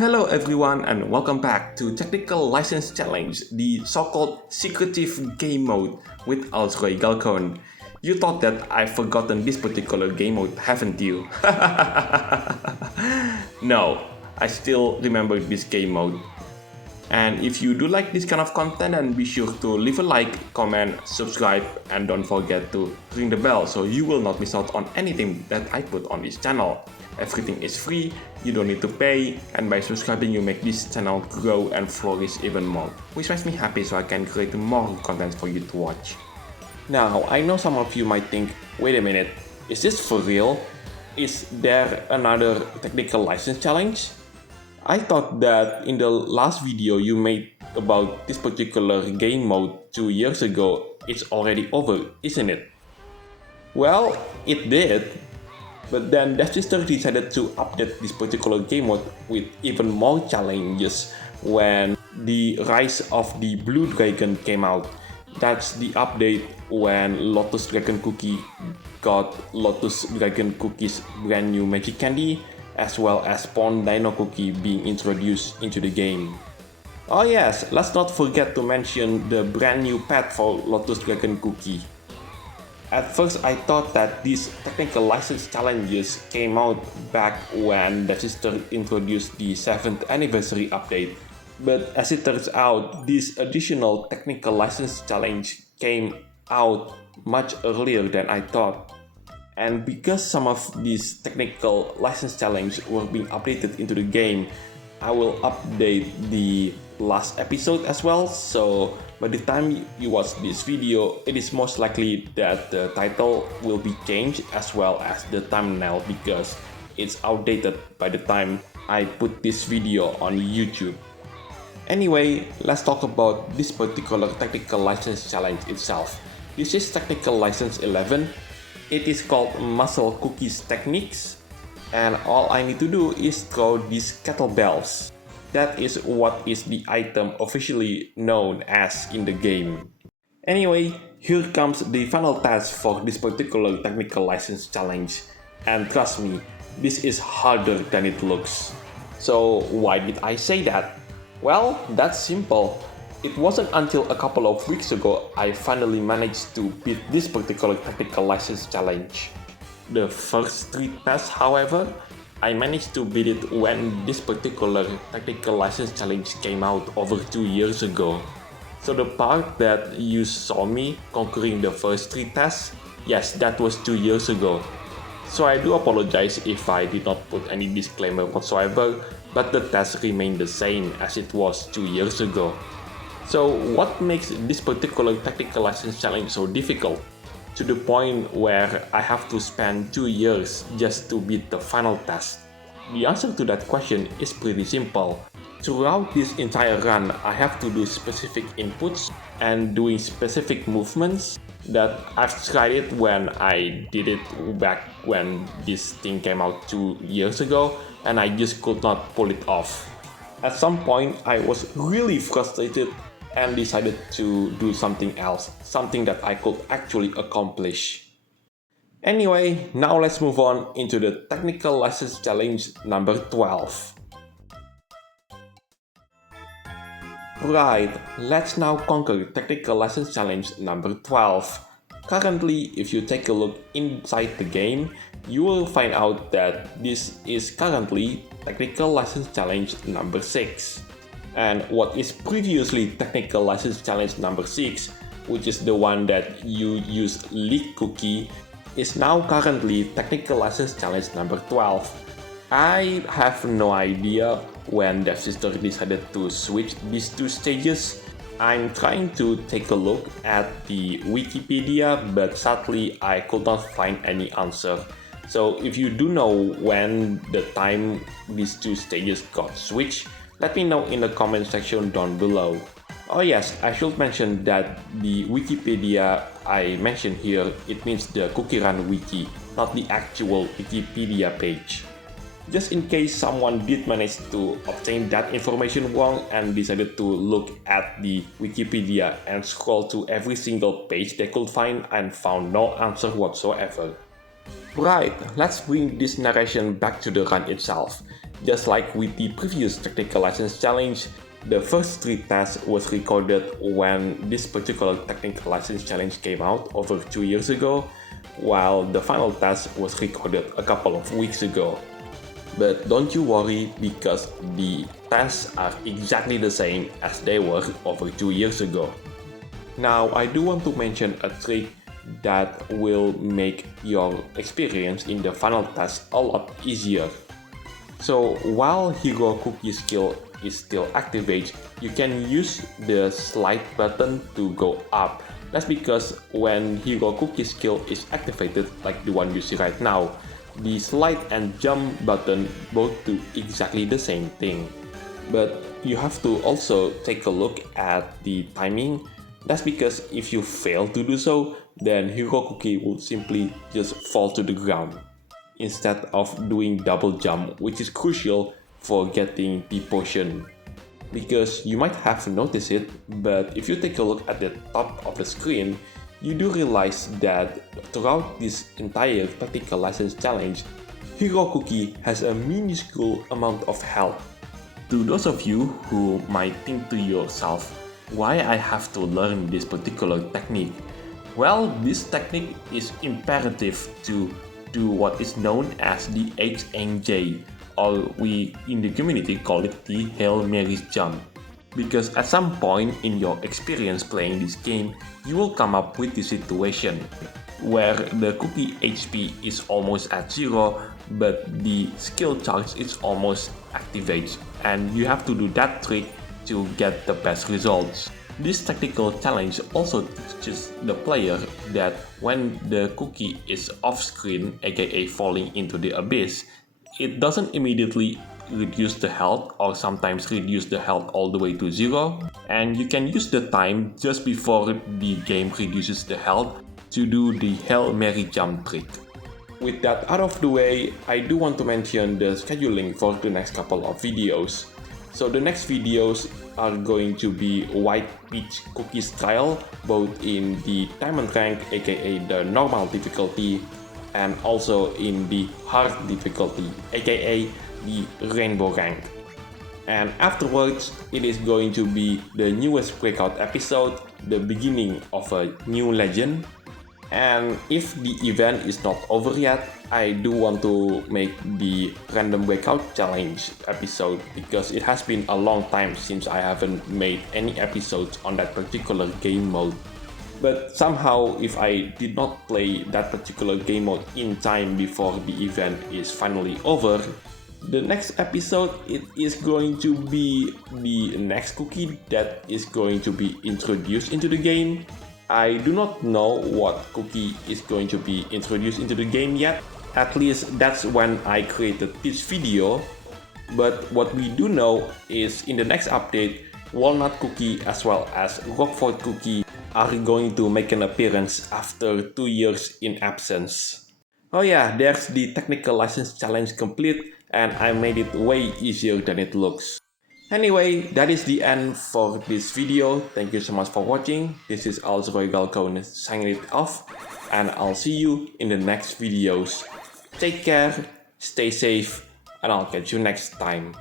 Hello everyone and welcome back to Technical License Challenge, the so-called secretive game mode with Alsroy Galcon. You thought that I've forgotten this particular game mode, haven't you? No, I still remember this game mode. And if you do like this kind of content, then be sure to leave a like, comment, subscribe, and don't forget to ring the bell so you will not miss out on anything that I put on this channel. Everything is free, you don't need to pay, and by subscribing you make this channel grow and flourish even more, which makes me happy so I can create more content for you to watch. Now, I know some of you might think, wait a minute, is this for real? Is there another technical license challenge? I thought that in the last video you made about this particular game mode 2 years ago, it's already over, isn't it? Well, it did. But then Devsisters decided to update this particular game mode with even more challenges when the Rise of the Blue Dragon came out. That's the update when Lotus Dragon Cookie got Lotus Dragon Cookie's brand new magic candy, as well as Spawn Dino Cookie being introduced into the game. Oh yes, let's not forget to mention the brand new pet for Lotus Dragon Cookie. At first, I thought that these technical license challenges came out back when Devsisters introduced the 7th anniversary update. But as it turns out, this additional technical license challenge came out much earlier than I thought. And because some of these technical license challenges were being updated into the game, I will update the last episode as well, so by the time you watch this video, it is most likely that the title will be changed as well as the thumbnail because it's outdated by the time I put this video on YouTube. Anyway, let's talk about this particular technical license challenge itself. This is technical license 11. It is called Muscle Cookies Techniques, and all I need to do is throw these kettlebells. That is what is the item officially known as in the game. Anyway, here comes the final task for this particular technical license challenge. And trust me, this is harder than it looks. So why did I say that? Well, that's simple. It wasn't until a couple of weeks ago I finally managed to beat this particular technical license challenge. The first 3 tests, however, I managed to beat it when this particular technical license challenge came out over 2 years ago. So the part that you saw me conquering the first 3 tests, yes, that was 2 years ago. So I do apologize if I did not put any disclaimer whatsoever, but the test remained the same as it was 2 years ago. So what makes this particular technical license challenge so difficult? To the point where I have to spend 2 years just to beat the final test? The answer to that question is pretty simple. Throughout this entire run, I have to do specific inputs and doing specific movements that I've tried it when I did it back when this thing came out 2 years ago, and I just could not pull it off. At some point, I was really frustrated and decided to do something else, something that I could actually accomplish. Anyway, now let's move on into the technical license challenge number 12. Right, let's now conquer technical license challenge number 12. Currently, if you take a look inside the game, you will find out that this is currently technical license challenge number 6. And what is previously technical license challenge number 6, which is the one that you use leak cookie, is now currently technical license challenge number 12. I have no idea when Devsisters decided to switch these 2 stages. I'm trying to take a look at the Wikipedia, but sadly I could not find any answer. So if you do know when the time these 2 stages got switched, let me know in the comment section down below. Oh yes, I should mention that the Wikipedia I mentioned here, it means the CookieRun wiki, not the actual Wikipedia page. Just in case someone did manage to obtain that information wrong and decided to look at the Wikipedia and scroll to every single page they could find and found no answer whatsoever. Right, let's bring this narration back to the run itself. Just like with the previous technical license challenge, the first 3 tests was recorded when this particular technical license challenge came out over 2 years ago, while the final test was recorded a couple of weeks ago. But don't you worry, because the tests are exactly the same as they were over 2 years ago. Now, I do want to mention a trick that will make your experience in the final test a lot easier. So while Hero Cookie skill is still activated, you can use the slide button to go up. That's because when Hero Cookie skill is activated, like the one you see right now, the slide and jump button both do exactly the same thing. But you have to also take a look at the timing. That's because if you fail to do so, then Hero Cookie will simply just fall to the ground, instead of doing double jump, which is crucial for getting the potion. Because you might have noticed it, but if you take a look at the top of the screen, you do realize that throughout this entire technical license challenge, Hero Cookie has a minuscule amount of health. To those of you who might think to yourself, why I have to learn this particular technique? Well, this technique is imperative to do what is known as the HNJ, or we in the community call it the Hail Mary jump. Because at some point in your experience playing this game, you will come up with the situation where the cookie HP is almost at 0, but the skill charge is almost activated, and you have to do that trick to get the best results. This technical challenge also teaches the player that when the cookie is off screen, aka falling into the abyss, it doesn't immediately reduce the health or sometimes reduce the health all the way to 0, and you can use the time just before the game reduces the health to do the Hail Mary jump trick. With that out of the way, I do want to mention the scheduling for the next couple of videos. So the next videos are going to be White Peach Cookies trial, both in the Diamond rank, aka the normal difficulty, and also in the hard difficulty, aka the rainbow rank. And afterwards, it is going to be the newest breakout episode, the beginning of a new legend. And if the event is not over yet, I do want to make the random breakout challenge episode, because it has been a long time since I haven't made any episodes on that particular game mode. But somehow, if I did not play that particular game mode in time before the event is finally over, the next episode it is going to be the next cookie that is going to be introduced into the game. I do not know what cookie is going to be introduced into the game yet. At least that's when I created this video. But what we do know is in the next update, Walnut Cookie as well as Roquefort Cookie are going to make an appearance after 2 years in absence. Oh yeah, there's the technical license challenge complete, and I made it way easier than it looks. Anyway, that is the end for this video. Thank you so much for watching. This is Alzroy Galcone signing it off, and I'll see you in the next videos. Take care, stay safe, and I'll catch you next time.